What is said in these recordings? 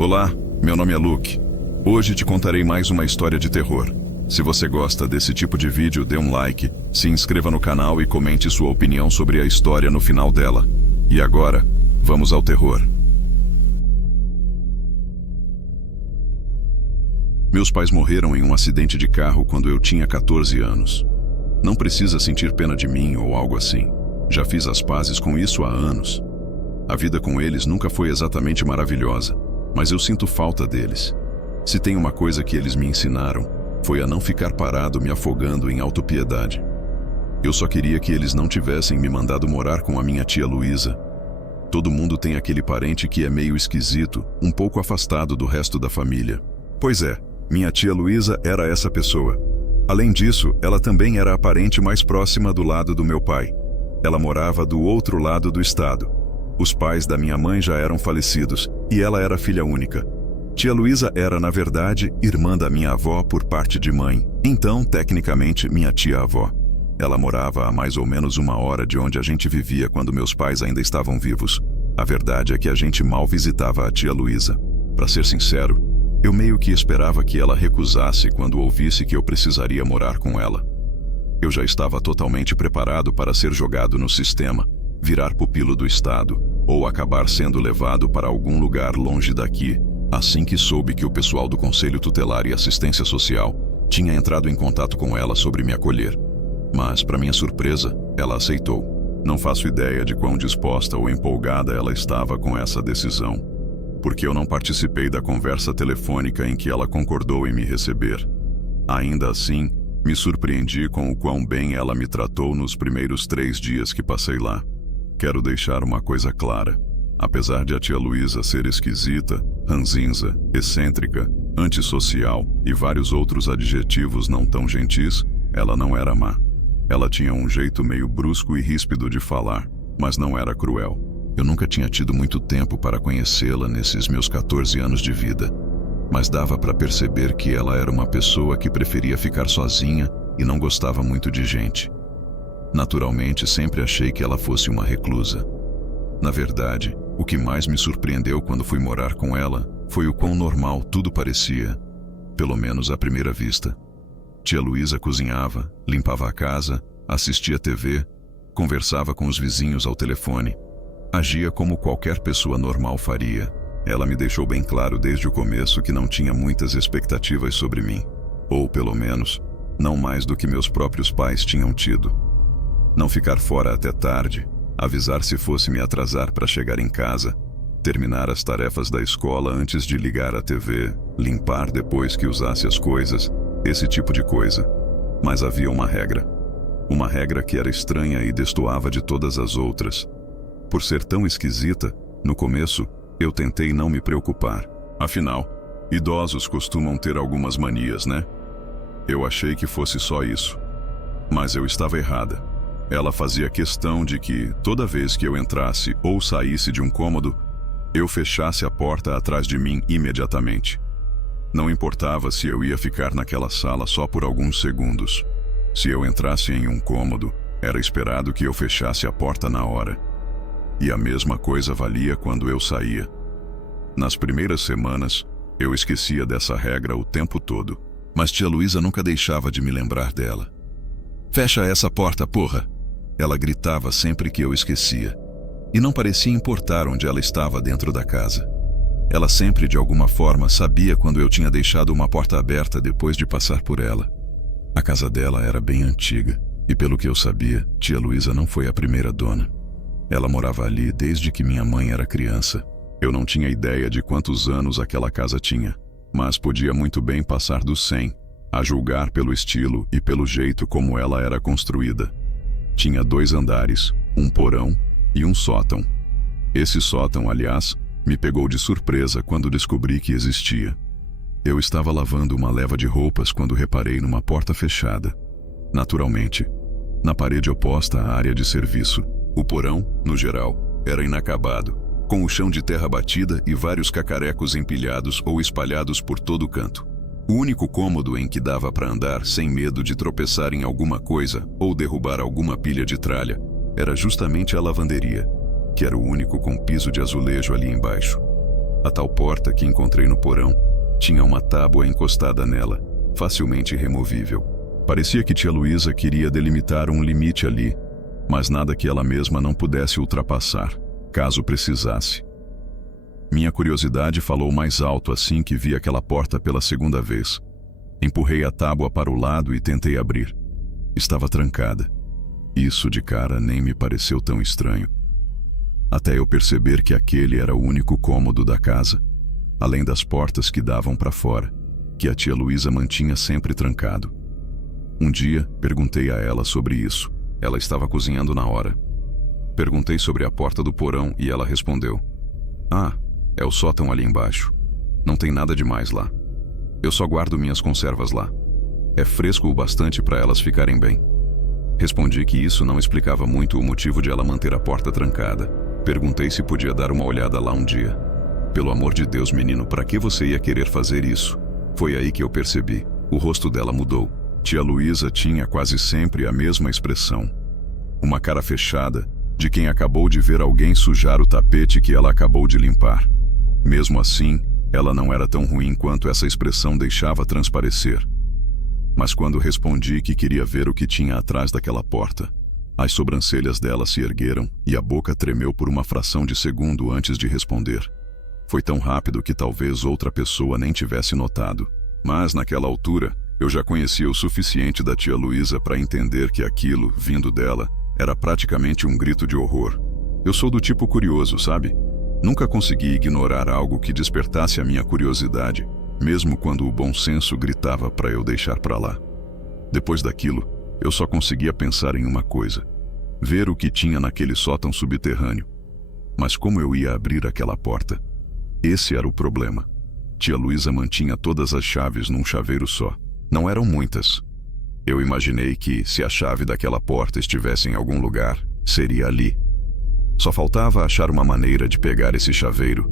Olá, meu nome é Luke. Hoje te contarei mais uma história de terror. Se você gosta desse tipo de vídeo, dê um like, se inscreva no canal e comente sua opinião sobre a história no final dela. E agora, vamos ao terror. Meus pais morreram em um acidente de carro quando eu tinha 14 anos. Não precisa sentir pena de mim ou algo assim. Já fiz as pazes com isso há anos. A vida com eles nunca foi exatamente maravilhosa, mas eu sinto falta deles. Se tem uma coisa que eles me ensinaram, foi a não ficar parado me afogando em autopiedade. Eu só queria que eles não tivessem me mandado morar com a minha tia Luísa. Todo mundo tem aquele parente que é meio esquisito, um pouco afastado do resto da família. Pois é, minha tia Luísa era essa pessoa. Além disso, ela também era a parente mais próxima do lado do meu pai. Ela morava do outro lado do estado. Os pais da minha mãe já eram falecidos e ela era filha única. Tia Luísa era, na verdade, irmã da minha avó por parte de mãe, então, tecnicamente, minha tia-avó. Ela morava a mais ou menos 1 hora de onde a gente vivia quando meus pais ainda estavam vivos. A verdade é que a gente mal visitava a tia Luísa. Para ser sincero, eu meio que esperava que ela recusasse quando ouvisse que eu precisaria morar com ela. Eu já estava totalmente preparado para ser jogado no sistema, virar pupilo do Estado, ou acabar sendo levado para algum lugar longe daqui, assim que soube que o pessoal do Conselho Tutelar e Assistência Social tinha entrado em contato com ela sobre me acolher. Mas, para minha surpresa, ela aceitou. Não faço ideia de quão disposta ou empolgada ela estava com essa decisão, porque eu não participei da conversa telefônica em que ela concordou em me receber. Ainda assim, me surpreendi com o quão bem ela me tratou nos primeiros 3 dias que passei lá. Quero deixar uma coisa clara. Apesar de a tia Luísa ser esquisita, ranzinza, excêntrica, antissocial e vários outros adjetivos não tão gentis, ela não era má. Ela tinha um jeito meio brusco e ríspido de falar, mas não era cruel. Eu nunca tinha tido muito tempo para conhecê-la nesses meus 14 anos de vida, mas dava para perceber que ela era uma pessoa que preferia ficar sozinha e não gostava muito de gente. Naturalmente, sempre achei que ela fosse uma reclusa. Na verdade, o que mais me surpreendeu quando fui morar com ela foi o quão normal tudo parecia, pelo menos à primeira vista. Tia Luísa cozinhava, limpava a casa, assistia TV, conversava com os vizinhos ao telefone. Agia como qualquer pessoa normal faria. Ela me deixou bem claro desde o começo que não tinha muitas expectativas sobre mim, ou pelo menos, não mais do que meus próprios pais tinham tido. Não ficar fora até tarde, avisar se fosse me atrasar para chegar em casa, terminar as tarefas da escola antes de ligar a TV, limpar depois que usasse as coisas, esse tipo de coisa. Mas havia uma regra que era estranha e destoava de todas as outras. Por ser tão esquisita, no começo, eu tentei não me preocupar. Afinal, idosos costumam ter algumas manias, né? Eu achei que fosse só isso. Mas eu estava errada. Ela fazia questão de que, toda vez que eu entrasse ou saísse de um cômodo, eu fechasse a porta atrás de mim imediatamente. Não importava se eu ia ficar naquela sala só por alguns segundos. Se eu entrasse em um cômodo, era esperado que eu fechasse a porta na hora. E a mesma coisa valia quando eu saía. Nas primeiras semanas, eu esquecia dessa regra o tempo todo, mas tia Luísa nunca deixava de me lembrar dela. "Fecha essa porta, porra!" Ela gritava sempre que eu esquecia. E não parecia importar onde ela estava dentro da casa. Ela sempre, de alguma forma, sabia quando eu tinha deixado uma porta aberta depois de passar por ela. A casa dela era bem antiga, e pelo que eu sabia, tia Luísa não foi a primeira dona. Ela morava ali desde que minha mãe era criança. Eu não tinha ideia de quantos anos aquela casa tinha, mas podia muito bem passar dos 100, a julgar pelo estilo e pelo jeito como ela era construída. Tinha 2 andares, um porão e um sótão. Esse sótão, aliás, me pegou de surpresa quando descobri que existia. Eu estava lavando uma leva de roupas quando reparei numa porta fechada. Naturalmente, na parede oposta à área de serviço. O porão, no geral, era inacabado, com o chão de terra batida e vários cacarecos empilhados ou espalhados por todo canto. O único cômodo em que dava para andar sem medo de tropeçar em alguma coisa ou derrubar alguma pilha de tralha era justamente a lavanderia, que era o único com piso de azulejo ali embaixo. A tal porta que encontrei no porão tinha uma tábua encostada nela, facilmente removível. Parecia que tia Luísa queria delimitar um limite ali, mas nada que ela mesma não pudesse ultrapassar, caso precisasse. Minha curiosidade falou mais alto assim que vi aquela porta pela segunda vez. Empurrei a tábua para o lado e tentei abrir. Estava trancada. Isso de cara nem me pareceu tão estranho. Até eu perceber que aquele era o único cômodo da casa, além das portas que davam para fora, que a tia Luísa mantinha sempre trancado. Um dia, perguntei a ela sobre isso. Ela estava cozinhando na hora. Perguntei sobre a porta do porão e ela respondeu: "Ah, é o sótão ali embaixo. Não tem nada demais lá. Eu só guardo minhas conservas lá. É fresco o bastante para elas ficarem bem." Respondi que isso não explicava muito o motivo de ela manter a porta trancada. Perguntei se podia dar uma olhada lá um dia. "Pelo amor de Deus, menino, para que você ia querer fazer isso?" Foi aí que eu percebi. O rosto dela mudou. Tia Luísa tinha quase sempre a mesma expressão. Uma cara fechada, de quem acabou de ver alguém sujar o tapete que ela acabou de limpar. Mesmo assim, ela não era tão ruim quanto essa expressão deixava transparecer. Mas quando respondi que queria ver o que tinha atrás daquela porta, as sobrancelhas dela se ergueram e a boca tremeu por uma fração de segundo antes de responder. Foi tão rápido que talvez outra pessoa nem tivesse notado. Mas naquela altura, eu já conhecia o suficiente da tia Luísa para entender que aquilo, vindo dela, era praticamente um grito de horror. Eu sou do tipo curioso, sabe? Nunca consegui ignorar algo que despertasse a minha curiosidade, mesmo quando o bom senso gritava para eu deixar para lá. Depois daquilo, eu só conseguia pensar em uma coisa: ver o que tinha naquele sótão subterrâneo. Mas como eu ia abrir aquela porta? Esse era o problema. Tia Luísa mantinha todas as chaves num chaveiro só. Não eram muitas. Eu imaginei que, se a chave daquela porta estivesse em algum lugar, seria ali. Só faltava achar uma maneira de pegar esse chaveiro,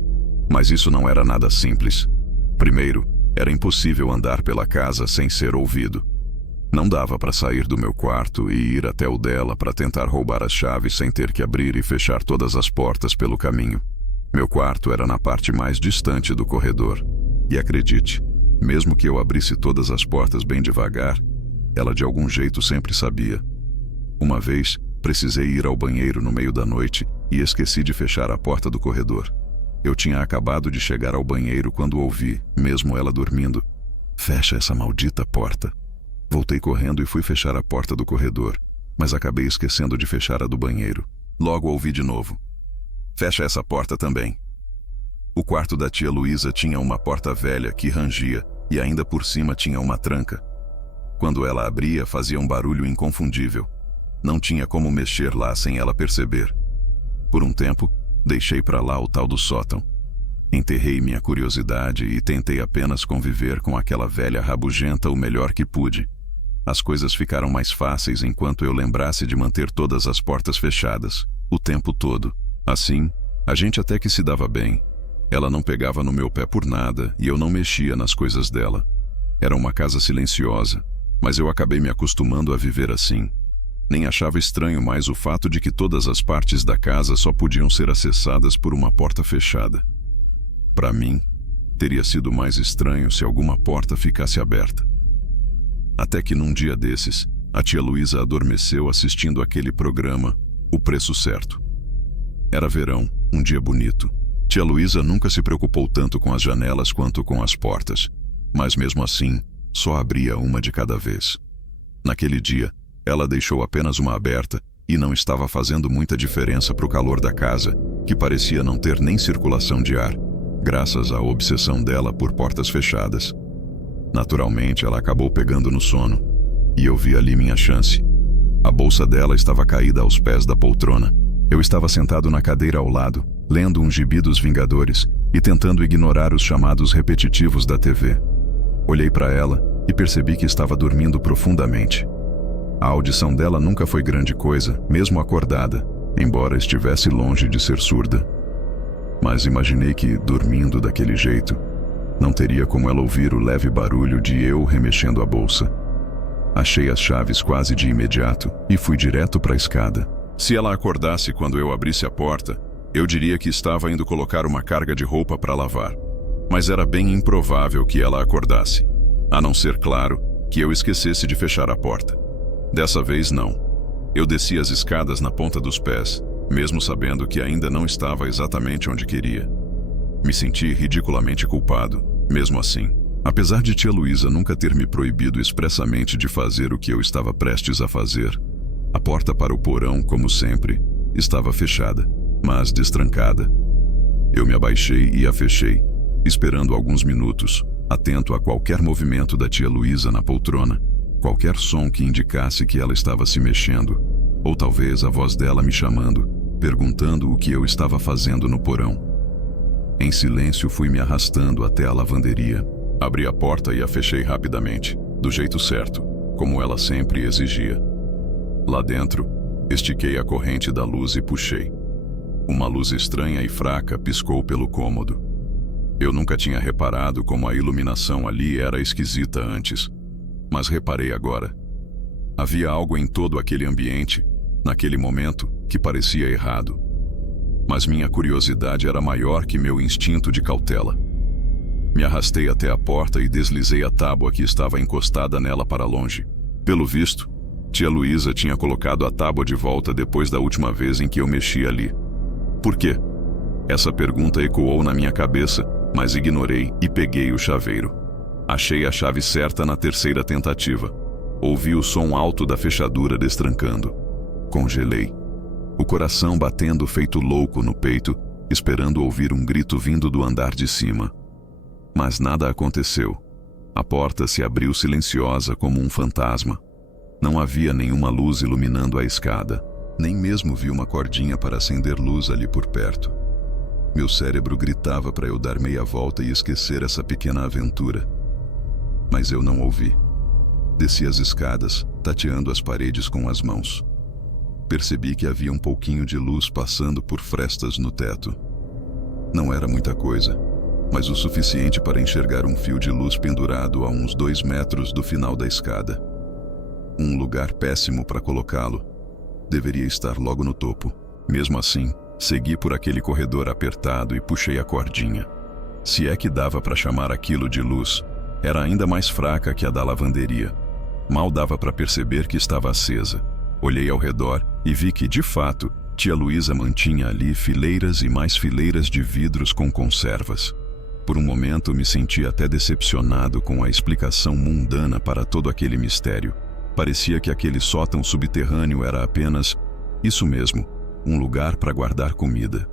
mas isso não era nada simples. Primeiro, era impossível andar pela casa sem ser ouvido. Não dava para sair do meu quarto e ir até o dela para tentar roubar as chaves sem ter que abrir e fechar todas as portas pelo caminho. Meu quarto era na parte mais distante do corredor. E acredite, mesmo que eu abrisse todas as portas bem devagar, ela de algum jeito sempre sabia. Uma vez, precisei ir ao banheiro no meio da noite e esqueci de fechar a porta do corredor. Eu tinha acabado de chegar ao banheiro quando ouvi, mesmo ela dormindo: "Fecha essa maldita porta." Voltei correndo e fui fechar a porta do corredor, mas acabei esquecendo de fechar a do banheiro. Logo ouvi de novo: "Fecha essa porta também." O quarto da tia Luísa tinha uma porta velha que rangia e ainda por cima tinha uma tranca. Quando ela abria, fazia um barulho inconfundível. Não tinha como mexer lá sem ela perceber. Por um tempo, deixei para lá o tal do sótão. Enterrei minha curiosidade e tentei apenas conviver com aquela velha rabugenta o melhor que pude. As coisas ficaram mais fáceis enquanto eu lembrasse de manter todas as portas fechadas, o tempo todo. Assim, a gente até que se dava bem. Ela não pegava no meu pé por nada e eu não mexia nas coisas dela. Era uma casa silenciosa, mas eu acabei me acostumando a viver assim. Nem achava estranho mais o fato de que todas as partes da casa só podiam ser acessadas por uma porta fechada. Para mim, teria sido mais estranho se alguma porta ficasse aberta. Até que num dia desses, a tia Luísa adormeceu assistindo aquele programa, O Preço Certo. Era verão, um dia bonito. Tia Luísa nunca se preocupou tanto com as janelas quanto com as portas, mas mesmo assim, só abria uma de cada vez. Naquele dia, ela deixou apenas uma aberta e não estava fazendo muita diferença para o calor da casa, que parecia não ter nem circulação de ar, graças à obsessão dela por portas fechadas. Naturalmente, ela acabou pegando no sono, e eu vi ali minha chance. A bolsa dela estava caída aos pés da poltrona. Eu estava sentado na cadeira ao lado, lendo um gibi dos Vingadores e tentando ignorar os chamados repetitivos da TV. Olhei para ela e percebi que estava dormindo profundamente. A audição dela nunca foi grande coisa, mesmo acordada, embora estivesse longe de ser surda. Mas imaginei que, dormindo daquele jeito, não teria como ela ouvir o leve barulho de eu remexendo a bolsa. Achei as chaves quase de imediato e fui direto para a escada. Se ela acordasse quando eu abrisse a porta, Eu diria que estava indo colocar uma carga de roupa para lavar, mas era bem improvável que ela acordasse, a não ser, claro, que eu esquecesse de fechar a porta. Dessa vez, não. Eu desci as escadas na ponta dos pés, mesmo sabendo que ainda não estava exatamente onde queria. Me senti ridiculamente culpado, mesmo assim. Apesar de tia Luísa nunca ter me proibido expressamente de fazer o que eu estava prestes a fazer, a porta para o porão, como sempre, estava fechada, mas destrancada. Eu me abaixei e a fechei, esperando alguns minutos, atento a qualquer movimento da tia Luísa na poltrona, qualquer som que indicasse que ela estava se mexendo, ou talvez a voz dela me chamando, perguntando o que eu estava fazendo no porão. Em silêncio fui me arrastando até a lavanderia. Abri a porta e a fechei rapidamente, do jeito certo, como ela sempre exigia. Lá dentro, estiquei a corrente da luz e puxei. Uma luz estranha e fraca piscou pelo cômodo. Eu nunca tinha reparado como a iluminação ali era esquisita antes, mas reparei agora. Havia algo em todo aquele ambiente, naquele momento, que parecia errado. Mas minha curiosidade era maior que meu instinto de cautela. Me arrastei até a porta e deslizei a tábua que estava encostada nela para longe. Pelo visto, tia Luísa tinha colocado a tábua de volta depois da última vez em que eu mexi ali. Por quê? Essa pergunta ecoou na minha cabeça, mas ignorei e peguei o chaveiro. Achei a chave certa na terceira tentativa. Ouvi o som alto da fechadura destrancando. Congelei. O coração batendo feito louco no peito, esperando ouvir um grito vindo do andar de cima. Mas nada aconteceu. A porta se abriu silenciosa como um fantasma. Não havia nenhuma luz iluminando a escada. Nem mesmo vi uma cordinha para acender luz ali por perto. Meu cérebro gritava para eu dar meia volta e esquecer essa pequena aventura. Mas eu não ouvi. Desci as escadas, tateando as paredes com as mãos. Percebi que havia um pouquinho de luz passando por frestas no teto. Não era muita coisa, mas o suficiente para enxergar um fio de luz pendurado a uns 2 metros do final da escada. Um lugar péssimo para colocá-lo. Deveria estar logo no topo. Mesmo assim, segui por aquele corredor apertado e puxei a cordinha. Se é que dava para chamar aquilo de luz, era ainda mais fraca que a da lavanderia. Mal dava para perceber que estava acesa. Olhei ao redor e vi que, de fato, tia Luísa mantinha ali fileiras e mais fileiras de vidros com conservas. Por um momento me senti até decepcionado com a explicação mundana para todo aquele mistério. Parecia que aquele sótão subterrâneo era apenas, isso mesmo, um lugar para guardar comida.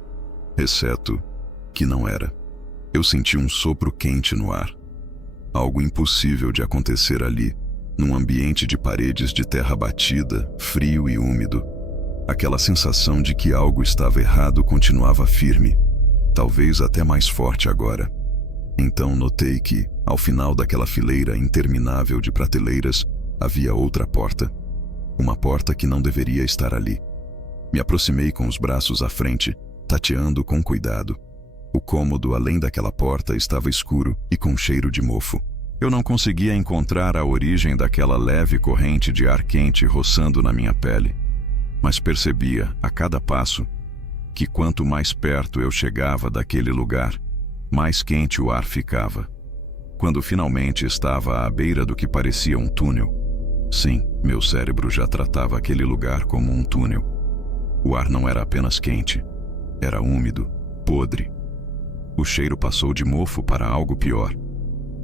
Exceto que não era. Eu senti um sopro quente no ar. Algo impossível de acontecer ali, num ambiente de paredes de terra batida, frio e úmido. Aquela sensação de que algo estava errado continuava firme, talvez até mais forte agora. Então notei que, ao final daquela fileira interminável de prateleiras, havia outra porta. Uma porta que não deveria estar ali. Me aproximei com os braços à frente, tateando com cuidado. O cômodo além daquela porta estava escuro e com cheiro de mofo. Eu não conseguia encontrar a origem daquela leve corrente de ar quente roçando na minha pele, mas percebia, a cada passo, que quanto mais perto eu chegava daquele lugar, mais quente o ar ficava. Quando finalmente estava à beira do que parecia um túnel, sim, meu cérebro já tratava aquele lugar como um túnel. O ar não era apenas quente, era úmido, podre. O cheiro passou de mofo para algo pior,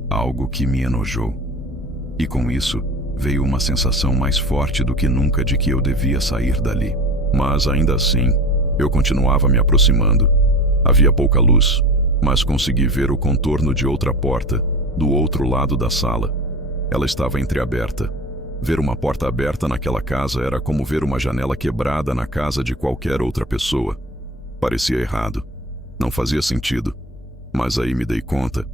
algo que me enojou. E com isso, veio uma sensação mais forte do que nunca de que eu devia sair dali. Mas ainda assim, eu continuava me aproximando. Havia pouca luz, mas consegui ver o contorno de outra porta, do outro lado da sala. Ela estava entreaberta. Ver uma porta aberta naquela casa era como ver uma janela quebrada na casa de qualquer outra pessoa. Parecia errado. Não fazia sentido. Mas aí me dei conta.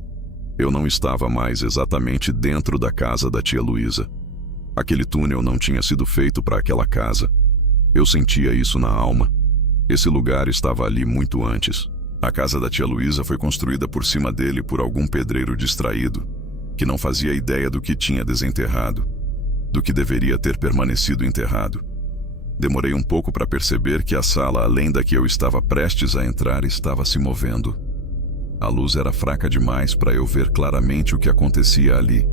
Eu não estava mais exatamente dentro da casa da tia Luísa. Aquele túnel não tinha sido feito para aquela casa. Eu sentia isso na alma. Esse lugar estava ali muito antes. A casa da tia Luísa foi construída por cima dele por algum pedreiro distraído, que não fazia ideia do que tinha desenterrado, do que deveria ter permanecido enterrado. Demorei um pouco para perceber que a sala, além da que eu estava prestes a entrar, estava se movendo. A luz era fraca demais para eu ver claramente o que acontecia ali,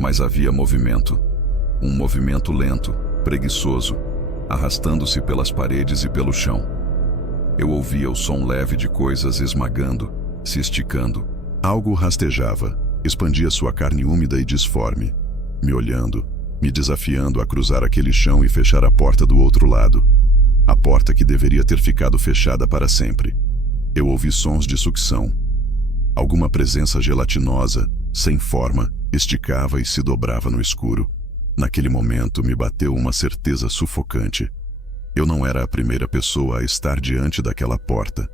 mas havia movimento. Um movimento lento, preguiçoso, arrastando-se pelas paredes e pelo chão. Eu ouvia o som leve de coisas esmagando, se esticando. Algo rastejava, expandia sua carne úmida e disforme, me olhando, me desafiando a cruzar aquele chão e fechar a porta do outro lado. A porta que deveria ter ficado fechada para sempre. Eu ouvi sons de sucção. Alguma presença gelatinosa, sem forma, esticava e se dobrava no escuro. Naquele momento me bateu uma certeza sufocante. Eu não era a primeira pessoa a estar diante daquela porta.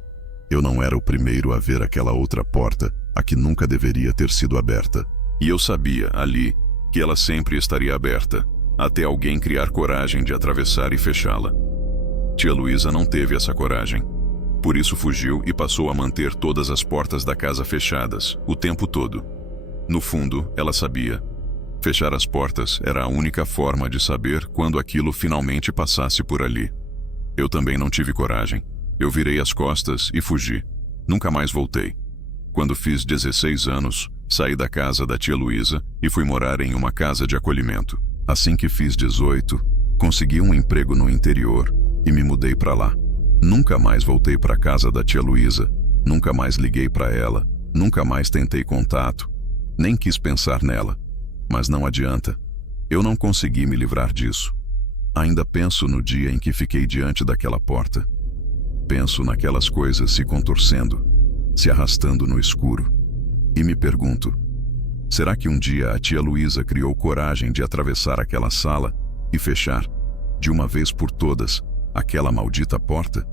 Eu não era o primeiro a ver aquela outra porta, a que nunca deveria ter sido aberta. E eu sabia, ali, que ela sempre estaria aberta, até alguém criar coragem de atravessar e fechá-la. Tia Luísa não teve essa coragem. Por isso fugiu e passou a manter todas as portas da casa fechadas, o tempo todo. No fundo, ela sabia. Fechar as portas era a única forma de saber quando aquilo finalmente passasse por ali. Eu também não tive coragem. Eu virei as costas e fugi. Nunca mais voltei. Quando fiz 16 anos, saí da casa da tia Luísa e fui morar em uma casa de acolhimento. Assim que fiz 18, consegui um emprego no interior e me mudei para lá. Nunca mais voltei para a casa da tia Luísa, nunca mais liguei para ela, nunca mais tentei contato, nem quis pensar nela. Mas não adianta. Eu não consegui me livrar disso. Ainda penso no dia em que fiquei diante daquela porta. Penso naquelas coisas se contorcendo, se arrastando no escuro. E me pergunto, será que um dia a tia Luísa criou coragem de atravessar aquela sala e fechar, de uma vez por todas, aquela maldita porta?